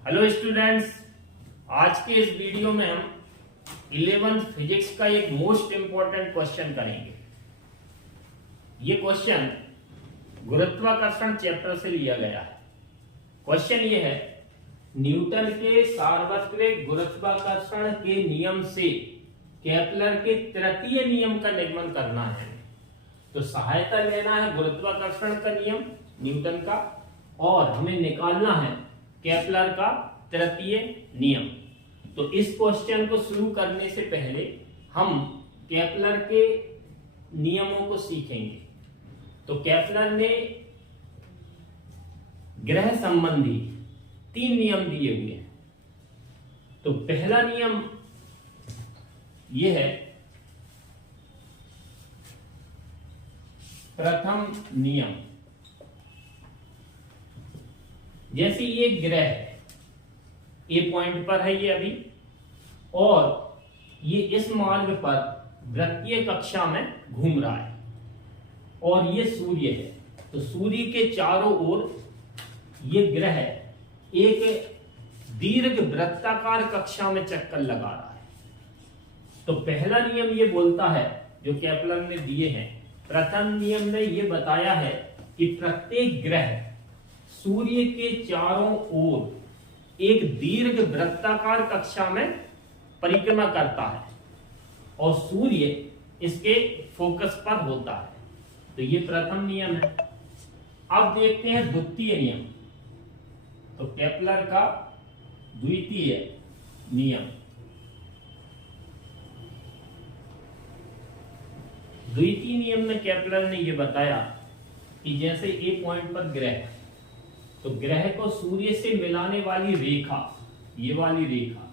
Hello students, आज के इस वीडियो में हम 11th फिजिक्स का एक मोस्ट इंपॉर्टेंट क्वेश्चन करेंगे। ये क्वेश्चन गुरुत्वाकर्षण चैप्टर से लिया गया है। क्वेश्चन ये है, न्यूटन के सार्वत्रिक गुरुत्वाकर्षण के नियम से केपलर के तृतीय नियम का निगमन करना है। तो सहायता लेना है गुरुत्वाकर्षण का नियम न्यूटन का, और हमें निकालना है केपलर का तृतीय नियम। तो इस क्वेश्चन को शुरू करने से पहले हम केपलर के नियमों को सीखेंगे। तो केपलर ने ग्रह संबंधी 3 नियम दिए हुए हैं। तो पहला नियम यह है, प्रथम नियम। जैसे ये ग्रह है, ए पॉइंट पर है ये अभी, और ये इस मार्ग पर वृत्तीय कक्षा में घूम रहा है, और ये सूर्य है। तो सूर्य के चारों ओर ये ग्रह एक दीर्घ वृत्ताकार कक्षा में चक्कर लगा रहा है। तो पहला नियम ये बोलता है, जो केपलर ने दिए हैं, प्रथम नियम ने ये बताया है कि प्रत्येक ग्रह सूर्य के चारों ओर एक दीर्घ वृत्ताकार कक्षा में परिक्रमा करता है और सूर्य इसके फोकस पर होता है। तो ये प्रथम नियम है। अब देखते हैं द्वितीय नियम। तो केपलर का द्वितीय नियम, द्वितीय नियम में केपलर ने यह बताया कि जैसे ए पॉइंट पर ग्रह है, तो ग्रह को सूर्य से मिलाने वाली रेखा, ये वाली रेखा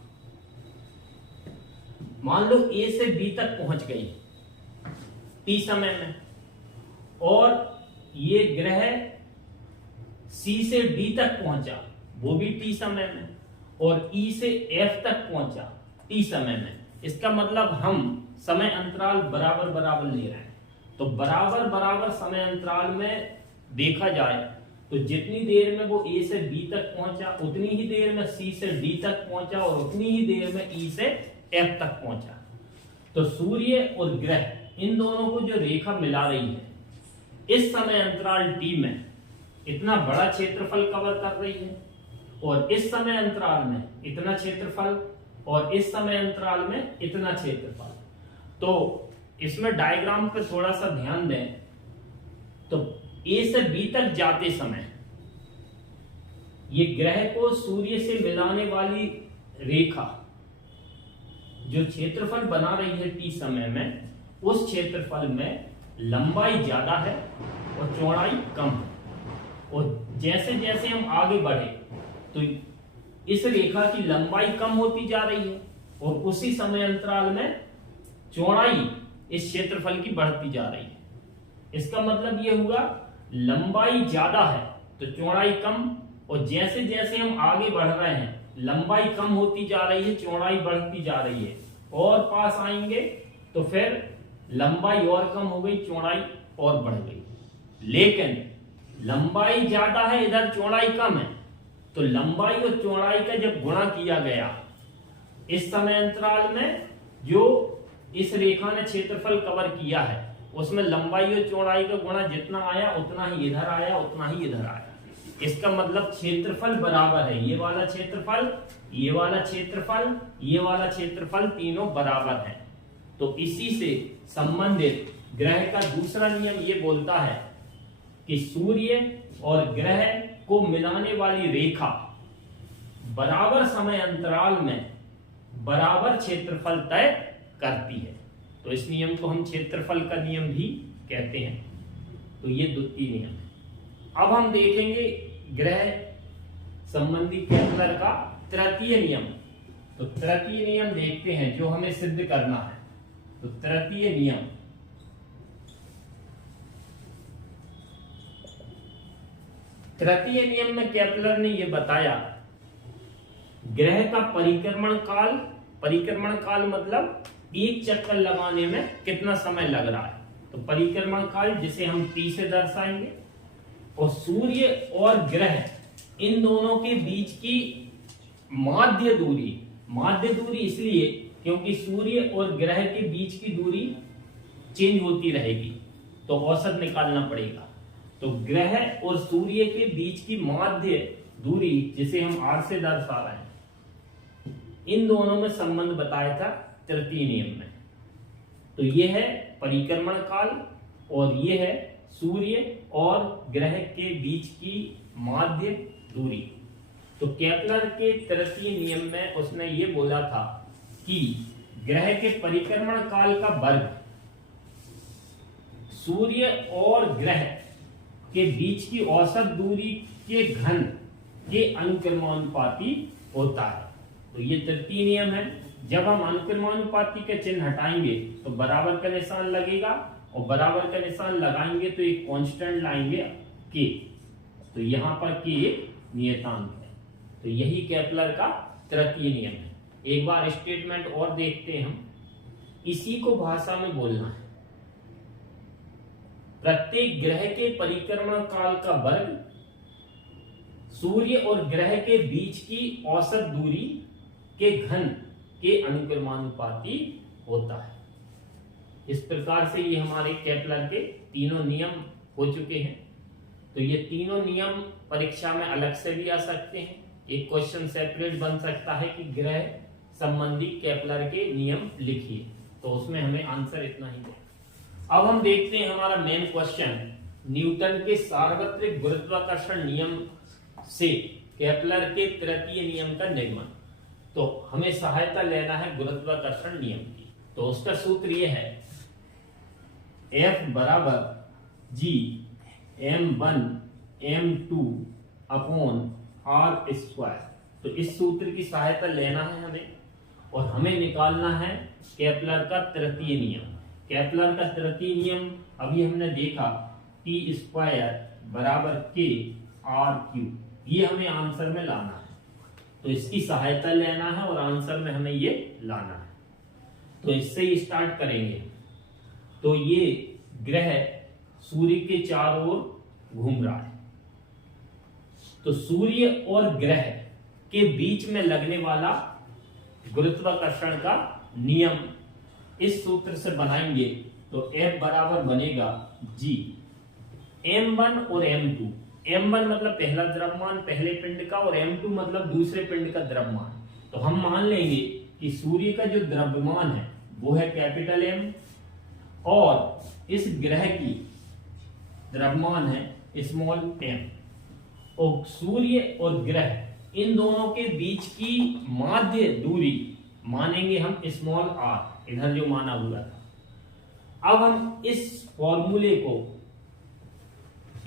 मान लो ए से बी तक पहुंच गई टी समय में, और ये ग्रह सी से डी तक पहुंचा, वो भी टी समय में, और ई से एफ तक पहुंचा टी समय में। इसका मतलब हम समय अंतराल बराबर बराबर ले रहे हैं। तो बराबर बराबर समय अंतराल में देखा जाए तो जितनी देर में वो ए से बी तक पहुंचा, उतनी ही देर में सी से डी तक पहुंचा, और उतनी ही देर में ई से एफ तक पहुंचा। तो सूर्य और ग्रह इन दोनों को जो रेखा मिला रही है, इस समय अंतराल टी में इतना बड़ा क्षेत्रफल कवर कर रही है, और इस समय अंतराल में इतना क्षेत्रफल, और इस समय अंतराल में इतना क्षेत्रफल। तो इसमें डायग्राम पे थोड़ा सा ध्यान दें। तो ए से बी तक जाते समय ये ग्रह को सूर्य से मिलाने वाली रेखा जो क्षेत्रफल बना रही है टी समय में, उस क्षेत्रफल में लंबाई ज्यादा है और चौड़ाई कम है। और जैसे जैसे हम आगे बढ़े तो इस रेखा की लंबाई कम होती जा रही है, और उसी समय अंतराल में चौड़ाई इस क्षेत्रफल की बढ़ती जा रही है। इसका मतलब यह हुआ, लंबाई ज्यादा है तो चौड़ाई कम, और जैसे जैसे हम आगे बढ़ रहे हैं लंबाई कम होती जा रही है, चौड़ाई बढ़ती जा रही है, और पास आएंगे तो फिर लंबाई और कम हो गई, चौड़ाई और बढ़ गई। लेकिन लंबाई ज्यादा है, इधर चौड़ाई कम है, तो लंबाई और चौड़ाई का जब गुणा किया गया इस समय अंतराल में, जो इस रेखा ने क्षेत्रफल कवर किया है, उसमें लंबाई और चौड़ाई का गुणा जितना आया उतना ही इधर आया, उतना ही इधर आया। इसका मतलब क्षेत्रफल बराबर है। ये वाला क्षेत्रफल, ये वाला क्षेत्रफल, ये वाला क्षेत्रफल, तीनों बराबर हैं। तो इसी से संबंधित ग्रह का दूसरा नियम ये बोलता है कि सूर्य और ग्रह को मिलाने वाली रेखा बराबर समय अंतराल में बराबर क्षेत्रफल तय करती है। तो इस नियम को हम क्षेत्रफल का नियम भी कहते हैं। तो ये द्वितीय नियम है। अब हम देखेंगे ग्रह संबंधी केपलर का तृतीय नियम। तो तृतीय नियम देखते हैं जो हमें सिद्ध करना है। तो तृतीय नियम, तृतीय नियम में केपलर ने यह बताया, ग्रह का परिक्रमण काल मतलब एक चक्कर लगाने में कितना समय लग रहा है। तो परिक्रमण काल जिसे हम टी से दर्शाएंगे, और सूर्य और ग्रह इन दोनों के बीच की माध्य दूरी, माध्य दूरी इसलिए क्योंकि सूर्य और ग्रह के बीच की दूरी चेंज होती रहेगी, तो औसत निकालना पड़ेगा। तो ग्रह और सूर्य के बीच की माध्य दूरी, जिसे हम r से दर्शा रहे हैं, इन दोनों में संबंध बताया था तृतीय नियम में। तो ये है परिक्रमण काल और ये है सूर्य और ग्रह के बीच की माध्य दूरी। तो केपलर के तृतीय नियम में उसने ये बोला था कि ग्रह के परिक्रमण काल का वर्ग सूर्य और ग्रह के बीच की औसत दूरी के घन के अनुक्रमानुपाती होता है। तो ये तृतीय नियम है। जब हम अनुक्रमानुपाती का चिन्ह हटाएंगे तो बराबर का निशान लगेगा, और बराबर का निशान लगाएंगे तो एक कांस्टेंट लाएंगे के। तो यहां पर के नियतांक है। तो यही केपलर का तृतीय नियम है। एक बार स्टेटमेंट और देखते हैं हम, इसी को भाषा में बोलना है। प्रत्येक ग्रह के परिक्रमण काल का वर्ग सूर्य और ग्रह के बीच की औसत दूरी के घन के अनुक्रमानुपाती होता है। इस प्रकार से ये हमारे केपलर के तीनों नियम हो चुके हैं। तो ये तीनों नियम परीक्षा में अलग से भी आ सकते हैं। एक क्वेश्चन सेपरेट बन सकता है कि ग्रह संबंधी केपलर के नियम लिखिए, तो उसमें हमें आंसर इतना ही है। अब हम देखते हैं हमारा मेन क्वेश्चन, न्यूटन के सार्वत्रिक गुरुत्वाकर्षण नियम से केपलर के तृतीय नियम का निर्माण। तो हमें सहायता लेना है गुरुत्वाकर्षण नियम की। तो उसका सूत्र यह है, F बराबर G m1 m2 upon r square. तो इस सूत्र की सहायता लेना है हमें, और हमें निकालना है केपलर का तृतीय नियम। केपलर का तृतीय नियम अभी हमने देखा, टी स्क्वायर बराबर के आर क्यूब। ये हमें आंसर में लाना है। तो इसकी सहायता लेना है और आंसर में हमें ये लाना है। तो इससे ही स्टार्ट करेंगे। तो ये ग्रह सूर्य के चारों ओर घूम रहा है। तो सूर्य और ग्रह के बीच में लगने वाला गुरुत्वाकर्षण का नियम इस सूत्र से बनाएंगे। तो F बराबर बनेगा G m1 और m2। m1 मतलब पहला द्रव्यमान पहले पिंड का, और m2 मतलब दूसरे पिंड का द्रव्यमान। तो हम मान लेंगे कि सूर्य का जो द्रव्यमान है वो है कैपिटल M, और इस ग्रह की द्रव्यमान है स्मॉल m। और सूर्य और ग्रह इन दोनों के बीच की माध्य दूरी मानेंगे हम स्मॉल r, इधर जो माना हुआ था। अब हम इस फॉर्मूले को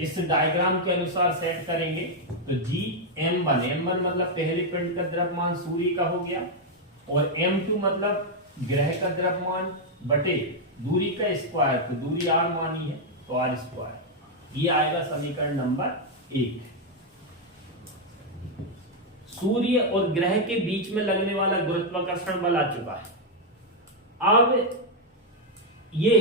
इस डायग्राम के अनुसार सेट करेंगे। तो G m1, m1 मतलब पहले पिंड का द्रव्यमान सूर्य का हो गया, और m2 मतलब ग्रह का द्रव्यमान बटे दूरी का स्क्वायर। तो दूरी r मानी है तो r स्क्वायर। ये आएगा समीकरण नंबर 1। सूर्य और ग्रह के बीच में लगने वाला गुरुत्वाकर्षण बल आ चुका है। अब ये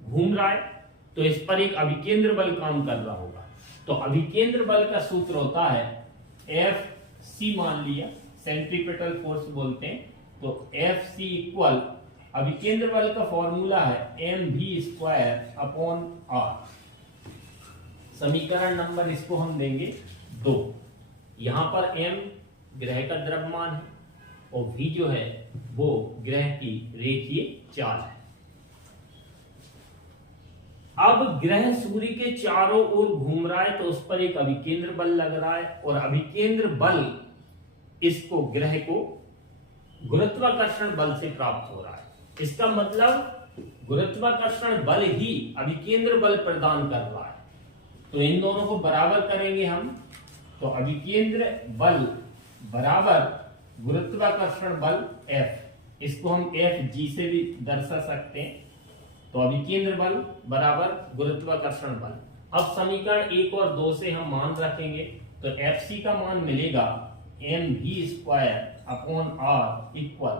घूम रहा है, तो इस पर एक अभिकेंद्र बल काम कर रहा होगा। तो अभिकेंद्र बल का सूत्र होता है Fc, मान लिया सेंट्रीपिटल फोर्स बोलते हैं। तो Fc इक्वल अभिकेंद्र बल का फॉर्मूला है mv स्क्वायर अपॉन r। समीकरण नंबर इसको हम देंगे 2। यहां पर m ग्रह का द्रव्यमान है और v जो है वो ग्रह की रेखीय चाल है। अब ग्रह सूर्य के चारों ओर घूम रहा है, तो उस पर एक अभिकेंद्र बल लग रहा है, और अभिकेंद्र बल इसको ग्रह को गुरुत्वाकर्षण बल से प्राप्त हो रहा है। इसका मतलब गुरुत्वाकर्षण बल ही अभिकेंद्र बल प्रदान कर रहा है। तो इन दोनों को बराबर करेंगे हम। तो अभिकेंद्र बल बराबर गुरुत्वाकर्षण बल F, इसको हम Fg से भी दर्शा सकते हैं। तो अभिकेंद्र बल बराबर गुरुत्वाकर्षण बल। अब समीकरण 1 और 2 से हम मान रखेंगे। तो Fc का मान मिलेगा mv square upon r equal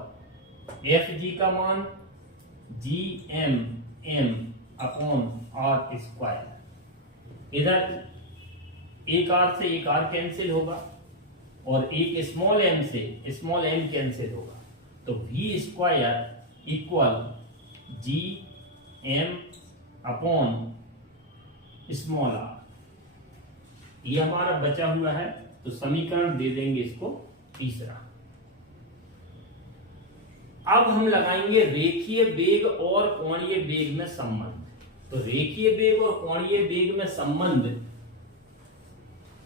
Fg का मान gm अपॉन r स्क्वायर। इधर एक r से एक r कैंसिल होगा, और एक स्मॉल m से स्मॉल m कैंसिल होगा, तो v square equal G M upon small r, ये हमारा बचा हुआ है। तो समीकरण दे देंगे इसको तीसरा। अब हम लगाएंगे रेखीय वेग और कोणीय वेग में संबंध। तो रेखीय वेग और कोणीय वेग में संबंध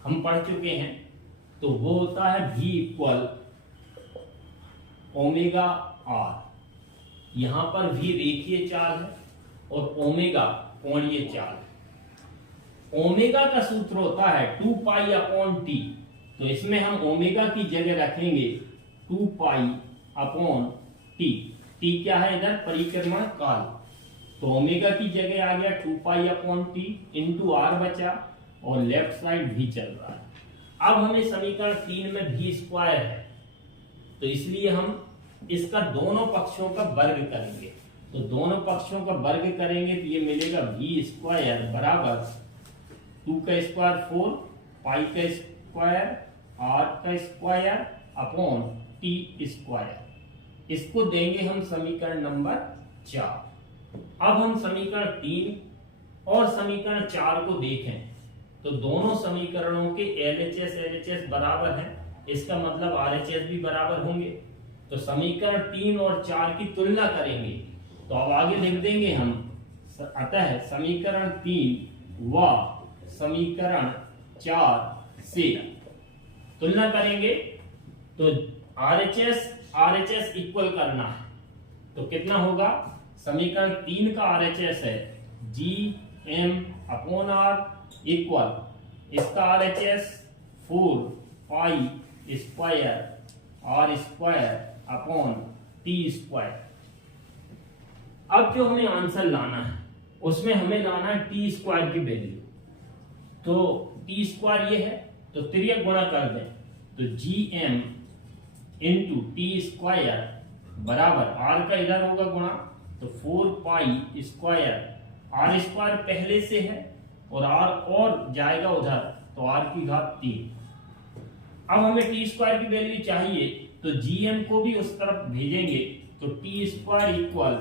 हम पढ़ चुके हैं, तो वो होता है v इक्वल ओमेगा आर। यहां पर v रेखीय चाल है और ओमेगा कोणीय चाल है। ओमेगा का सूत्र होता है 2 पाई अपॉन टी, तो इसमें हम ओमेगा की जगह रखेंगे 2 पाई अपॉन टी। टी क्या है इधर? परिक्रमण काल। तो ओमेगा की जगह आ गया 2 pi upon T into R बचा, और लेफ्ट साइड भी चल रहा है। अब हमें समीकरण 3 में v स्क्वायर है, तो इसलिए हम इसका दोनों पक्षों का वर्ग करेंगे। तो दोनों पक्षों का वर्ग करेंगे तो ये मिलेगा v स्क्वायर बराबर 2 का स्क्वायर 4, पाई का स्क्वायर, r का स्क्वायर अपॉन t स्क्वायर। इसको देंगे हम समीकरण नंबर 4। अब हम समीकरण 3 और समीकरण 4 को देखें तो दोनों समीकरणों के LHS बराबर हैं, इसका मतलब RHS भी बराबर होंगे। तो समीकरण 3 और 4 की तुलना करेंगे, तो अब आगे लिख देंगे हम, अतः समीकरण 3 व समीकरण 4 से तुलना करेंगे। तो RHS इक्वल करना है, तो कितना होगा? समीकरण 3 का RHS है GM अपॉन R इक्वल इसका RHS 4 pi square R square upon T square. अब जो हमें आंसर लाना है उसमें हमें लाना है T स्क्वायर की वैल्यू। तो T स्क्वायर ये है, तो तिर्यक गुणा कर दें, तो GM इंटू T स्क्वायर बराबर R का इधर होगा गुणा, तो 4 पाई स्क्वायर R स्क्वायर पहले से है और R और जाएगा उधर, तो R की घात 3। अब हमें T स्क्वायर की वैल्यू चाहिए, तो GM को भी उस तरफ भेजेंगे, तो T square equal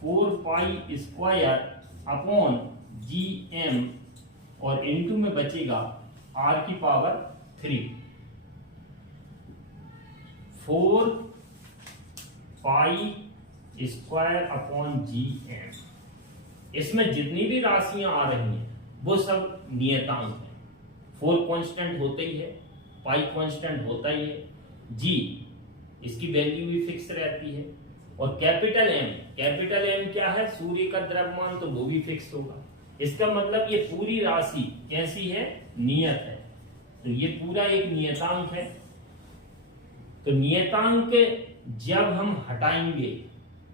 4 pi square upon GM और इनटू में बचेगा R की power 3, 4 pi square upon GM। इसमें जितनी भी राशियां आ रही हैं वो सब नियतांक हैं। 4 कांस्टेंट होता ही है, पाई कांस्टेंट होता ही है, G इसकी वैल्यू भी फिक्स रहती है, और कैपिटल M क्या है? सूर्य का द्रव्यमान, तो वो भी फिक्स होगा। इसका मतलब ये पूरी राशि कैसी है? नियत है। तो ये पूरा एक नियतांक है। तो नियतांक जब हम हटाएंगे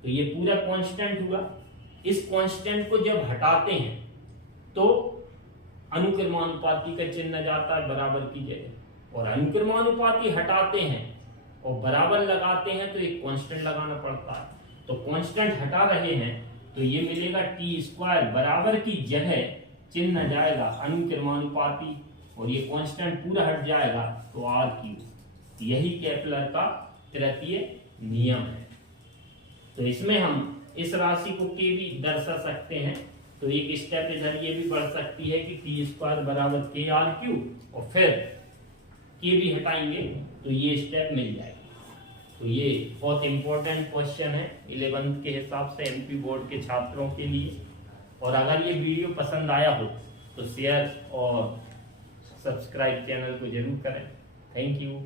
तो ये पूरा कांस्टेंट हुआ। इस कांस्टेंट को जब हटाते हैं तो अनुक्रमानुपाती का चिन्ह जाता है बराबर की जगह, और अनुक्रमानुपाती हटाते हैं और बराबर लगाते हैं तो एक कांस्टेंट लगाना पड़ता है। तो कांस्टेंट हटा रहे हैं तो ये मिलेगा टी स्क्वायर बराबर की जगह चिन्ह जाएगा अनुक्रमानुपाती, और ये कांस्टेंट पूरा हट जाएगा तो आर क्यूब। यही केपलर का तृतीय नियम है। तो इसमें हम इस राशि को के भी दर्शा सकते हैं। तो एक स्टेप इधर ये भी बढ़ सकती है कि टी स्क्वायर बराबर के आर क्यूब, और फिर के भी हटाएंगे तो ये स्टेप मिल जाएगा। तो ये बहुत इंपॉर्टेंट क्वेश्चन है 11th के हिसाब से एमपी बोर्ड के छात्रों के लिए। और अगर ये वीडियो पसंद आया हो तो शेयर और सब्सक्राइब चैनल को जरूर करें। Thank you.